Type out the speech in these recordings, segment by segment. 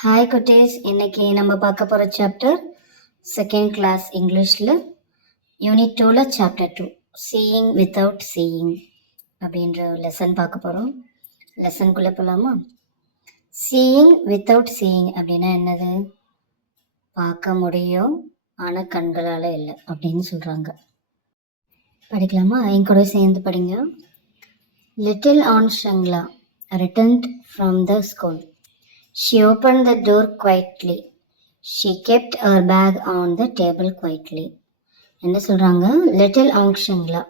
Hi குட்டீஸ், இன்னைக்கு நம்ம பார்க்க போகிற சாப்டர் செகண்ட் கிளாஸ் இங்கிலீஷில் யூனிட் 2ல் சாப்டர் 2 சீயிங் வித்தவுட் சீயிங் அப்படின்ற லெசன் பார்க்க போகிறோம். லெசனுக்குள்ளே போகலாமா? சீயிங் வித்தவுட் சீயிங் அப்படின்னா என்னது? பார்க்க முடியும் ஆனால் கண்களால் இல்லை அப்படின்னு சொல்கிறாங்க. படிக்கலாமா? என் கூட சேர்ந்து படிங்க. Little Anshangla returned from the school. She opened the door quietly. She kept her bag on the table quietly. என்ன சொல்கிறாங்க? Little Anshangla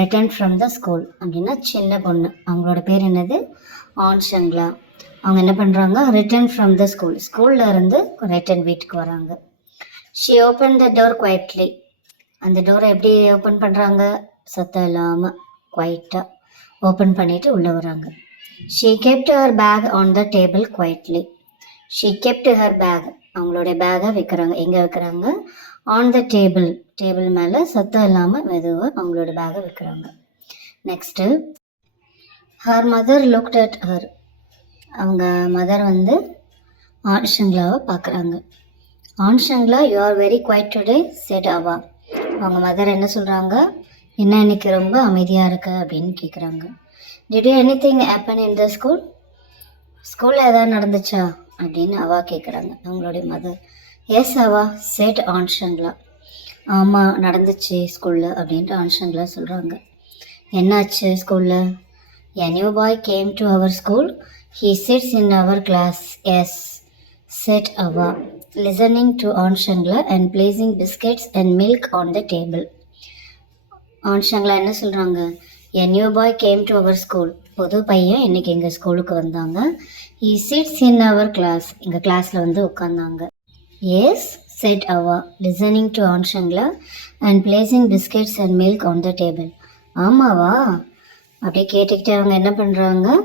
return from the school அப்படின்னா சின்ன பொண்ணு. அவங்களோட பேர் என்னது? ஆன் ஷங்லா. அவங்க என்ன பண்ணுறாங்க? ரிட்டர்ன் ஃப்ரம் த ஸ்கூல், ஸ்கூலில் இருந்து ரிட்டர்ன் வீட்டுக்கு வராங்க. She open the door quietly. அந்த டோரை எப்படி ஓப்பன் பண்ணுறாங்க? சத்தம் இல்லாமல் குவைட்டாக ஓப்பன் பண்ணிவிட்டு உள்ளே வராங்க. She kept her bag on the table quietly. She kept her bag. அவங்களுடைய பேகை வைக்கிறாங்க. எங்கே வைக்கிறாங்க? ஆன் த டேபிள், டேபிள் மேலே சத்தம் இல்லாமல் மெதுவாக அவங்களோட பேகை வைக்கிறாங்க. Next, her mother looked at her. அவங்க மதர் வந்து ஆன் ஷங்லாவை பார்க்குறாங்க. Anshangla, you are very quiet today said Ava. அவங்க மதர் என்ன சொல்கிறாங்க? என்ன இன்னைக்கு ரொம்ப அமைதியாக இருக்கு அப்படின்னு கேட்குறாங்க. Did you anything happen in the school? ஸ்கூலில் எதாவது நடந்துச்சா அப்படின்னு அவா கேட்குறாங்க, அவங்களுடைய மதர். எஸ் அவா செட் ஆன் ஷங்லா. ஆமாம் நடந்துச்சு ஸ்கூலில் அப்படின்ட்டு ஆன் ஷங்லா சொல்கிறாங்க. என்னாச்சு ஸ்கூலில்? A new boy came to our school. He sits in our class. Yes, said Ava, listening to Aunt Shangla and placing biscuits and milk on the table. Aunt Shangla என்ன சொல்கிறாங்க? A new boy came to our school. புது பையன் இன்னைக்கு எங்கள் ஸ்கூலுக்கு வந்தாங்க. He sits in our class. எங்கள் கிளாஸில் வந்து உட்காந்தாங்க. Yes, said Ava, listening to Aunt Shangla and placing biscuits and milk on the table. ஆமாவா? அப்படியே கேட்டுக்கிட்டே அவங்க என்ன பண்ணுறாங்க?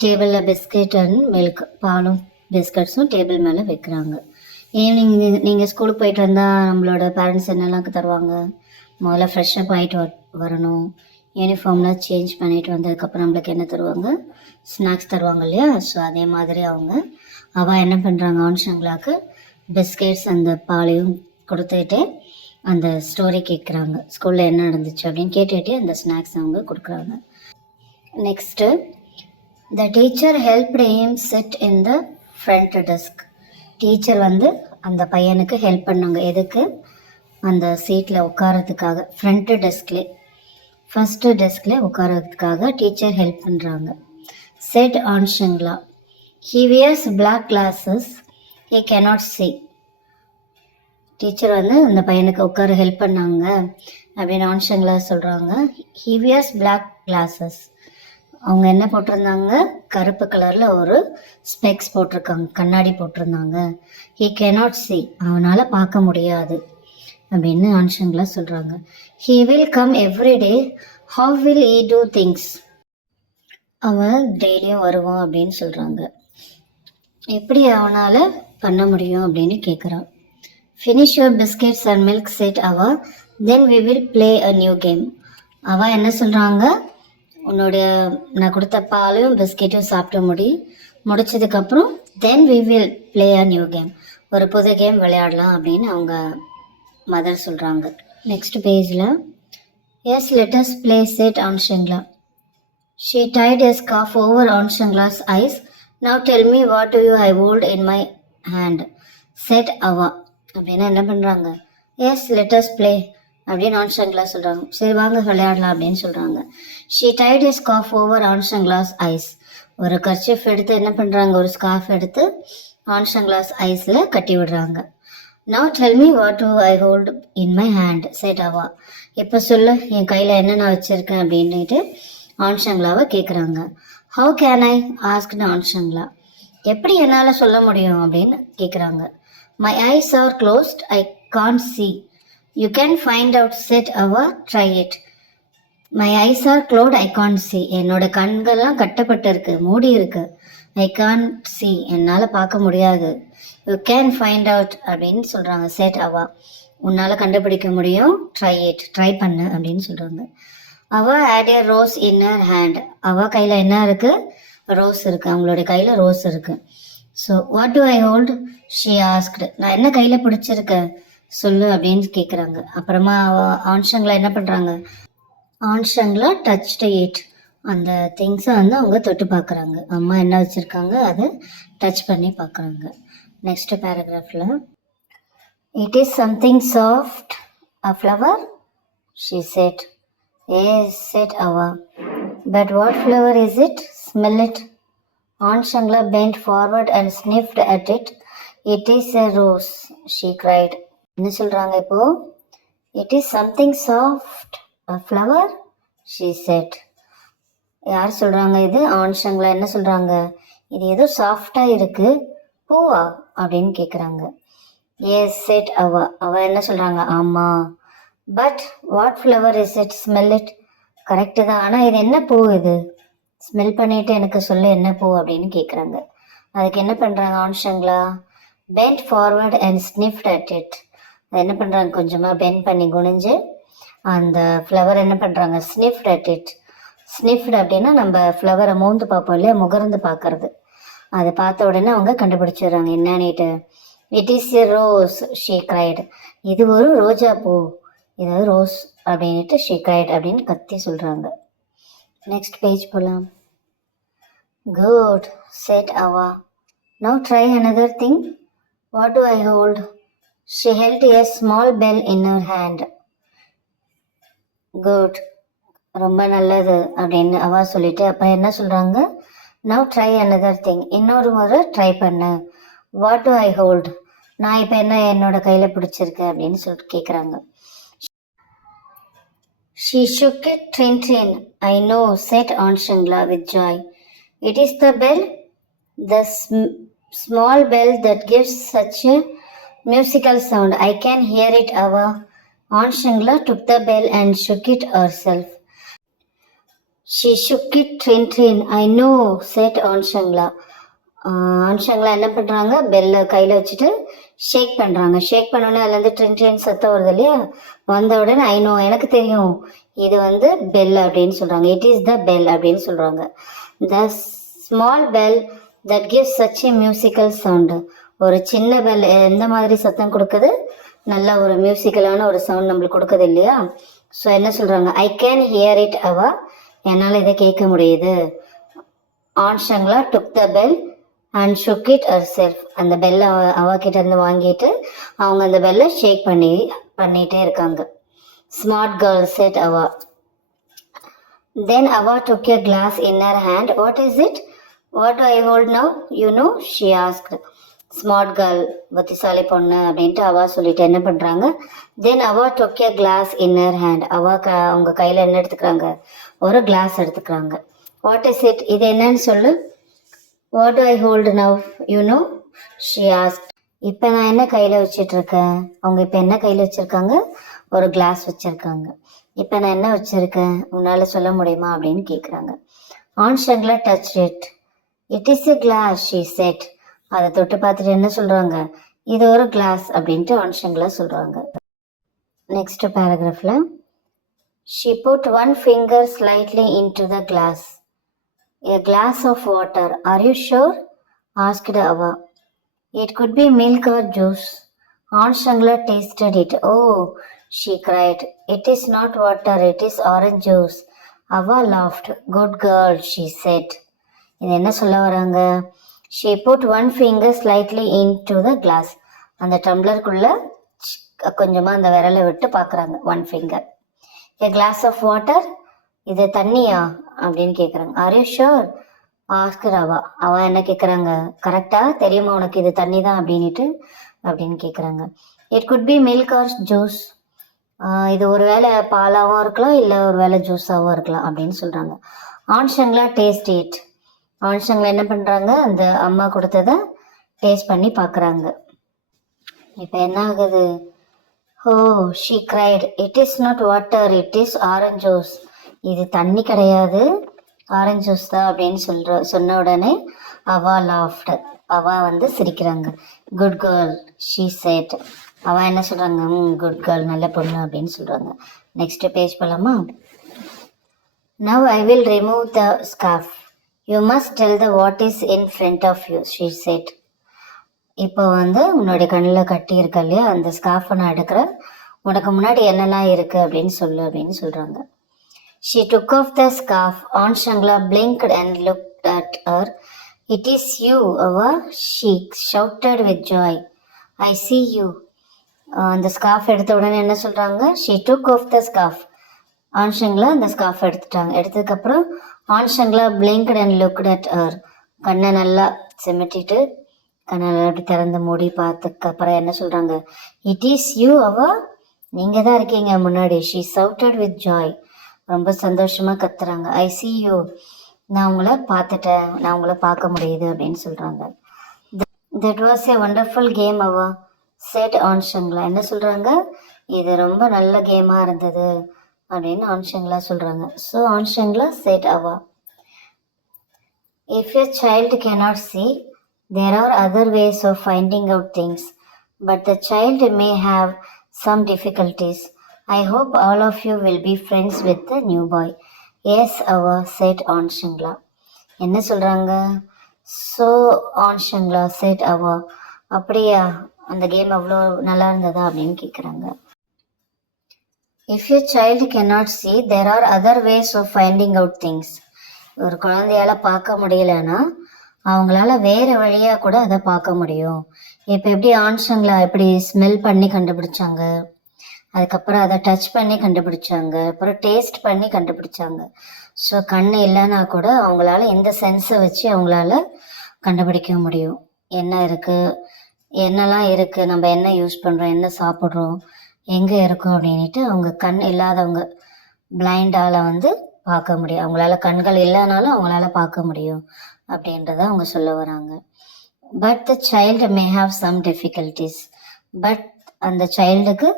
டேபிளில் பிஸ்கெட் அண்ட் மில்க், பாலும் பிஸ்கட்ஸும் டேபிள் மேலே வைக்கிறாங்க. ஈவினிங் நீங்கள் ஸ்கூலுக்கு போயிட்டு வந்தால் நம்மளோட பேரண்ட்ஸ் என்னெல்லாம் தருவாங்க? முதல்ல ஃப்ரெஷ்ஷப் ஆகிட்டு வரணும், யூனிஃபார்ம்லாம் சேஞ்ச் பண்ணிட்டு வந்ததுக்கப்புறம் நம்மளுக்கு என்ன தருவாங்க? ஸ்நாக்ஸ் தருவாங்க இல்லையா? ஸோ அதே மாதிரி அவள் என்ன பண்ணுறாங்க? ஆன் ஷங்லாக்கு பிஸ்கெட்ஸ் அந்த பாலையும் கொடுத்துக்கிட்டே அந்த ஸ்டோரி கேட்குறாங்க. ஸ்கூலில் என்ன நடந்துச்சு அப்படின்னு கேட்டுகிட்டே அந்த ஸ்நாக்ஸ் அவங்க கொடுக்குறாங்க. Next, the teacher helped him sit in the front desk. Teacher வந்து அந்த பையனுக்கு ஹெல்ப் பண்ணாங்க. எதுக்கு? அந்த சீட்டில் உட்காரத்துக்காக. ஃப்ரண்ட் டெஸ்க்லே, ஃபஸ்ட்டு டெஸ்கில் உட்காரத்துக்காக டீச்சர் ஹெல்ப் பண்ணுறாங்க. Said Anshangla, he wears black glasses, he cannot see. Teacher வந்து அந்த பையனுக்கு உட்கார ஹெல்ப் பண்ணாங்க அப்படின்னு ஆன் ஷங்லா சொல்கிறாங்க. He wears black glasses. அவங்க என்ன போட்டிருந்தாங்க? கருப்பு கலரில் ஒரு ஸ்பெக்ஸ் போட்டிருக்காங்க, கண்ணாடி போட்டிருந்தாங்க. ஹி கேனாட் see, அவனால் பார்க்க முடியாது அப்படின்னு ஆன் ஷங்லா சொல்கிறாங்க. He will come every day. How will he do things? அவன் டெய்லியும் வருவான் அப்படின்னு சொல்கிறாங்க. எப்படி அவனால் பண்ண முடியும் அப்படின்னு கேட்குறான். Finish your biscuits and milk, said Ava. Then we will play a new game. அவ என்ன சொல்கிறாங்க? உன்னுடைய நான் கொடுத்த பாலையும் பிஸ்கெட்டும் சாப்பிட்டு முடிச்சதுக்கப்புறம் then we will play a new game, ஒரு புது கேம் விளையாடலாம் அப்படின்னு அவங்க மதர் சொல்கிறாங்க. நெக்ஸ்ட் பேஜில், yes let us play, said Anshangla. She tied a scarf over Aunt Shangla's eyes. Now tell me, what do you I hold in my hand? said Ava. அப்படின்னா என்ன பண்ணுறாங்க? எஸ் லெட் அஸ் ப்ளே அப்படின்னு Aunt Shangla சொல்கிறாங்க. சரி வாங்க விளையாடலாம் அப்படின்னு சொல்கிறாங்க. She tied a scarf over Aunt Shangla's eyes. ஒரு கர்ச்சீஃப் எடுத்து என்ன பண்ணுறாங்க? ஒரு ஸ்கார்ஃப் எடுத்து Aunt Shangla's ஐஸில் கட்டி விடுறாங்க. Now tell me, what do I hold in my hand? said Ava. இப்போ சொல்லு, என் கையில் என்ன நான் வச்சுருக்கேன் அப்படின்ட்டு ஆன் ஷங்லாவை கேட்குறாங்க. How can I? asked Anshangla. எப்படி என்னால் சொல்ல முடியும் அப்படின்னு கேட்குறாங்க. My eyes are closed. I can't see. You can find out, said Ava. Try it. My eyes are closed. I can't see. என்னோட கண்கள்லாம் கட்டப்பட்டு இருக்கு, மூடி இருக்கு. I can't see, என்னால் பார்க்க முடியாது. You can find out அப்படின்னு சொல்கிறாங்க. செட் அவா, உன்னால் கண்டுபிடிக்க முடியும். ட்ரை இட், ட்ரை பண்ணு அப்படின்னு சொல்கிறாங்க. அவள் had a rose in her hand. அவள் கையில் என்ன இருக்குது? ரோஸ் இருக்குது. அவங்களுடைய கையில் ரோஸ் இருக்குது. So what do I hold she asked. நான் என்ன கையில் பிடிச்சிருக்கேன் சொல்லு அப்படின்னு கேட்குறாங்க. அப்புறமா ஆன்ஷங்கில் என்ன பண்ணுறாங்க, ஆன்ஷங்கில் டச்டு இட், அந்த திங்ஸை வந்து அவங்க தொட்டு பார்க்குறாங்க. அம்மா என்ன வச்சுருக்காங்க அதை டச் பண்ணி பார்க்குறாங்க. நெக்ஸ்ட் பேராகிராஃபில் it is something soft a flower she said. Yes said Ava. But what flower is it? Smell it. Anshangla bent forward and sniffed at it. It is a rose, she cried. என்ன சொல்றாங்க இப்போ? It is something soft, a flower, she said. யார் சொல்றாங்க இது? ஆன்ஷங்ல என்ன சொல்றாங்க? இது ஏதோ சாஃப்டா இருக்கு, பூவா அப்படின்னு கேக்குறாங்க. எஸ் செட் அவ. அவ என்ன சொல்றாங்க? ஆமா. But what flower is it? Smell it. Correct தான், ஆனால் இது என்ன பூ இது? ஸ்மெல் பண்ணிவிட்டு எனக்கு சொல்ல என்ன பூ அப்படின்னு கேட்குறாங்க. அதுக்கு என்ன பண்ணுறாங்க Anshangla? Bent forward and sniffed at it. அது என்ன பண்ணுறாங்க, கொஞ்சமாக பெண்ட் பண்ணி குனிஞ்சு அந்த ஃப்ளவர் என்ன பண்ணுறாங்க, ஸ்னிஃப்ட் அட் இட். ஸ்னிஃப்ட் அப்படின்னா நம்ம ஃப்ளவரை மோந்து பார்ப்போம் இல்லையா, முகர்ந்து பார்க்கறது. அதை பார்த்த உடனே அவங்க கண்டுபிடிச்சிடுறாங்க என்னன்னுட்டு. It is a rose she cried. இது ஒரு ரோஜா பூ, இதாவது ரோஸ் அப்படின்ட்டு ஷீ கிரைட் அப்படின்னு கத்தி சொல்கிறாங்க. நெக்ஸ்ட் பேஜ் போகலாம். குட் செட் அவா. Now try another thing. What do I hold? She held a small bell in her hand. Good, ரொம்ப நல்லது அப்படின்னு அவா சொல்லிட்டு அப்புறம் என்ன சொல்கிறாங்க, நவ் ட்ரை another thing. இன்னொரு முறை ட்ரை பண்ணு. What do I hold? நான் இப்போ என்ன என்னோட கையில் பிடிச்சிருக்கேன் அப்படின்னு சொல்லிட்டு கேட்குறாங்க. She shook it, trin trin. I know, said Anshangla with joy. It is the bell, the small bell that gives such a musical sound. I can hear it, Ava. Anshangla took the bell and shook it herself. She shook it, trin trin. I know, said Anshangla. ஆன்ஷங்களா என்ன பண்ணுறாங்க, பெல்லை கையில் வச்சுட்டு ஷேக் பண்ணுறாங்க. ஷேக் பண்ணோன்னே அதுலேருந்து train train சத்தம் வருது இல்லையா, வந்த உடனே ஐநோ எனக்கு தெரியும் இது வந்து பெல் அப்படின்னு சொல்கிறாங்க. இட் இஸ் த பெல் அப்படின்னு சொல்கிறாங்க. The small bell that gives such a musical sound. ஒரு சின்ன பெல் எந்த மாதிரி சத்தம் கொடுக்குது, நல்ல ஒரு மியூசிக்கலான ஒரு சவுண்ட் நம்மளுக்கு கொடுக்குது இல்லையா. ஸோ என்ன சொல்கிறாங்க, ஐ கேன் ஹியர் இட் அவா, என்னால் இதை கேட்க முடியுது. Anshangla took the bell and shook it herself. அந்த பெல்லை அவகிட்ட இருந்து வாங்கிட்டு அவங்க அந்த பெல்லை ஷேக் பண்ணிகிட்டே இருக்காங்க. Smart girl set Ava. Then Ava took a glass in her hand. What is it? What do I hold now? You know, she asked. Smart girl, புத்திசாலி பொண்ணு அப்படின்ட்டு அவா சொல்லிட்டு என்ன பண்ணுறாங்க, then Ava took a glass in her hand. Ava அவங்க கையில் என்ன எடுத்துக்கிறாங்க, ஒரு கிளாஸ் எடுத்துக்கிறாங்க. What is it? இது என்னன்னு சொல்லு. What do I hold now? You know, she asked. இப்போ நான் என்ன கையில் வச்சிட்ருக்கேன், அவங்க இப்போ என்ன கையில் வச்சுருக்காங்க, ஒரு கிளாஸ் வச்சுருக்காங்க. இப்போ நான் என்ன வச்சுருக்கேன் உன்னால் சொல்ல முடியுமா அப்படின்னு கேட்குறாங்க. Anshangla touch it. It is a glass she said. அதை தொட்டு பார்த்துட்டு என்ன சொல்கிறாங்க, இது ஒரு கிளாஸ் அப்படின்ட்டு ஆன்ஷங்ல சொல்கிறாங்க. நெக்ஸ்ட் பேராகிராஃபில் she put one finger slightly into the glass. A glass of water. Are you sure? asked Ava. It could be milk or juice. Anshangla tasted it. Oh, she cried. It is not water, it is orange juice. Ava laughed. Good girl, she said. இது என்ன சொல்ல வராங்க, she put one finger slightly into the glass. அந்த டம்ளருக்குள்ள கொஞ்சமாக அந்த விரலை விட்டு பார்க்குறாங்க. One finger. A glass of water. இது தண்ணியா அப்படின்னு கேட்குறாங்க. Are you sure? ஆஸ்கர் அவா. அவ என்ன கேட்குறாங்க, கரெக்டாக தெரியுமா உனக்கு இது தண்ணி தான் அப்படின்னு கேட்குறாங்க. It could be milk R juice. இது ஒரு வேளை பாலாகவும் இருக்கலாம், இல்லை ஒரு வேளை ஜூஸாகவும் இருக்கலாம் அப்படின்னு சொல்கிறாங்க. ஆன்ஷங்லா டேஸ்ட் இட். ஆன்ஷங்ல என்ன பண்ணுறாங்க, அந்த அம்மா கொடுத்ததை டேஸ்ட் பண்ணி பார்க்குறாங்க. இப்போ என்ன ஆகுது, oh she cried. It is not water, it is orange juice. இது தண்ணி கிடையாது, ஆரஞ்ச் ஜூஸ் தான் அப்படின்னு சொன்ன உடனே அவா லாஃப்ட். அவா வந்து சிரிக்கிறாங்க. Good girl she said. அவா என்ன சொல்கிறாங்க, குட் கேர்ள், நல்ல பொண்ணு அப்படின்னு சொல்கிறாங்க. நெக்ஸ்ட் பேஜ் போகலாமா. Now I will remove the scarf. You must tell the what is in front of you, she said. இப்போ வந்து உன்னுடைய கண்ணில் கட்டி இருக்க இல்லையா அந்த ஸ்கார்ஃபை நான் எடுக்கிறேன், உனக்கு முன்னாடி என்னெல்லாம் இருக்குது அப்படின்னு சொல்லு அப்படின்னு சொல்கிறாங்க. She took off the scarf. Aunt Shangla blinked and looked at her. It is you, Ava, she shouted with joy. I see you. அந்த ஸ்கார்ஃப் எடுத்த உடனே என்ன சொல்கிறாங்க? She took off the scarf. Anshangla அந்த ஸ்கார்ஃப் எடுத்துட்டாங்க. எடுத்ததுக்கப்புறம் Anshangla blinked and looked at her. கண்ணை நல்லா சிமிட்டிட்டு கண்ணை நல்லா அப்படி திறந்து மூடி பார்த்ததுக்கப்புறம் என்ன சொல்கிறாங்க? இட் இஸ் யூ அவா, நீங்கள் தான் இருக்கீங்க முன்னாடி. She shouted with joy. ரொம்ப சந்தோஷமாக கத்துறாங்க. ஐ see you, நான் உங்களை பார்த்துட்டேன், நான் உங்களை பார்க்க முடியுது அப்படின்னு சொல்கிறாங்க. That was a wonderful game அவா செட் ஆன் ஷங்லா. என்ன சொல்கிறாங்க? இது ரொம்ப நல்ல கேமாக இருந்தது அப்படின்னு ஆன் ஷங்லா சொல்கிறாங்க. ஸோ ஆன் ஷங்லா செட் அவா. If a child cannot see, there are other ways of finding out things, but the child may have some difficulties. I hope all of you will be friends with the new boy. Yes, Ava, said Aunt Shangla. என்ன சொல்கிறாங்க? So on ஷங்லா set அவா. அப்படியா, அந்த game அவ்வளோ நல்லா இருந்ததா அப்படின்னு கேட்குறாங்க. If a child cannot see, there are other ways of finding out things. ஒரு குழந்தையால் பார்க்க முடியலன்னா அவங்களால வேறு வழியாக கூட அதை பார்க்க முடியும். இப்போ எப்படி ஆன்ஷங்களா எப்படி ஸ்மெல் பண்ணி கண்டுபிடிச்சாங்க, அதுக்கப்புறம் அதை டச் பண்ணி கண்டுபிடிச்சாங்க, அப்புறம் டேஸ்ட் பண்ணி கண்டுபிடிச்சாங்க. ஸோ கண் இல்லைன்னா கூட அவங்களால இந்த சென்ஸை வச்சு அவங்களால கண்டுபிடிக்க முடியும். என்ன இருக்குது, என்னெல்லாம் இருக்குது, நம்ம என்ன யூஸ் பண்ணுறோம், என்ன சாப்பிட்றோம், எங்கே இருக்கோம் அப்படின்ட்டு அவங்க கண் இல்லாதவங்க பிளைண்டால் வந்து பார்க்க முடியும். அவங்களால கண்கள் இல்லைனாலும் அவங்களால பார்க்க முடியும் அப்படின்றத அவங்க சொல்ல வராங்க. But the child may have some difficulties. But அந்த சைல்டுக்கு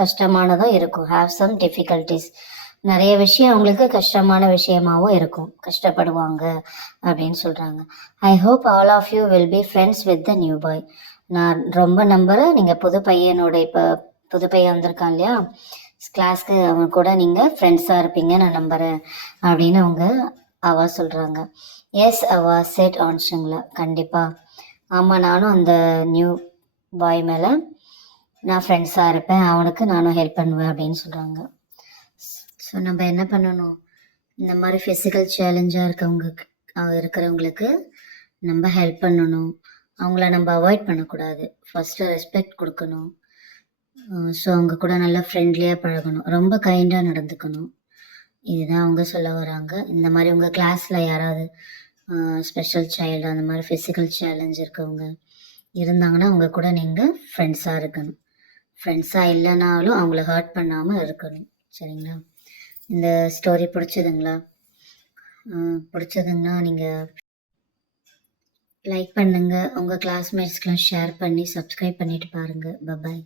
கஷ்டமானதும் இருக்கும். ஹாவ் சம் டிஃபிகல்ட்டிஸ், நிறைய விஷயம் அவங்களுக்கு கஷ்டமான விஷயமாகவும் இருக்கும், கஷ்டப்படுவாங்க அப்படின்னு சொல்கிறாங்க. I hope all of you will be friends with the new boy. நான் ரொம்ப நம்புகிறேன் நீங்கள் புது பையனோட, இப்போ புது பையன் வந்திருக்கான் இல்லையா கிளாஸ்க்கு, அவங்க கூட நீங்கள் ஃப்ரெண்ட்ஸாக இருப்பீங்க நான் நம்புகிறேன் அப்படின்னு அவங்க அவா சொல்கிறாங்க. எஸ் அவா செட் ஆன் ஷங்லா. கண்டிப்பாக, ஆமாம், நானும் அந்த நியூ பாய் மேலே நான் ஃப்ரெண்ட்ஸாக இருப்பேன், அவனுக்கு நானும் ஹெல்ப் பண்ணுவேன் அப்படின்னு சொல்கிறாங்க. ஸோ நம்ம என்ன பண்ணணும், இந்த மாதிரி ஃபிசிக்கல் சேலஞ்சாக இருக்கிறவங்களுக்கு நம்ம ஹெல்ப் பண்ணணும். அவங்கள நம்ம அவாய்ட் பண்ணக்கூடாது, ஃபஸ்ட்டு ரெஸ்பெக்ட் கொடுக்கணும். ஸோ அவங்க கூட நல்லா ஃப்ரெண்ட்லியாக பழகணும், ரொம்ப கைண்டாக நடந்துக்கணும். இதுதான் அவங்க சொல்ல வராங்க. இந்த மாதிரி உங்கள் கிளாஸில் யாராவது ஸ்பெஷல் சைல்டு அந்த மாதிரி ஃபிசிக்கல் சேலஞ்ச் இருக்கவங்க இருந்தாங்கன்னா அவங்க கூட நீங்கள் ஃப்ரெண்ட்ஸாக இருக்கணும். ஃப்ரெண்ட்ஸாக இல்லைனாலும் அவங்கள ஹர்ட் பண்ணாமல் இருக்கணும். சரிங்களா? இந்த ஸ்டோரி பிடிச்சதுங்களா? பிடிச்சதுன்னா நீங்கள் லைக் பண்ணுங்கள், உங்கள் கிளாஸ்மேட்ஸ்க்கெலாம் ஷேர் பண்ணி சப்ஸ்கிரைப் பண்ணிவிட்டு பாருங்கள். பபாய்.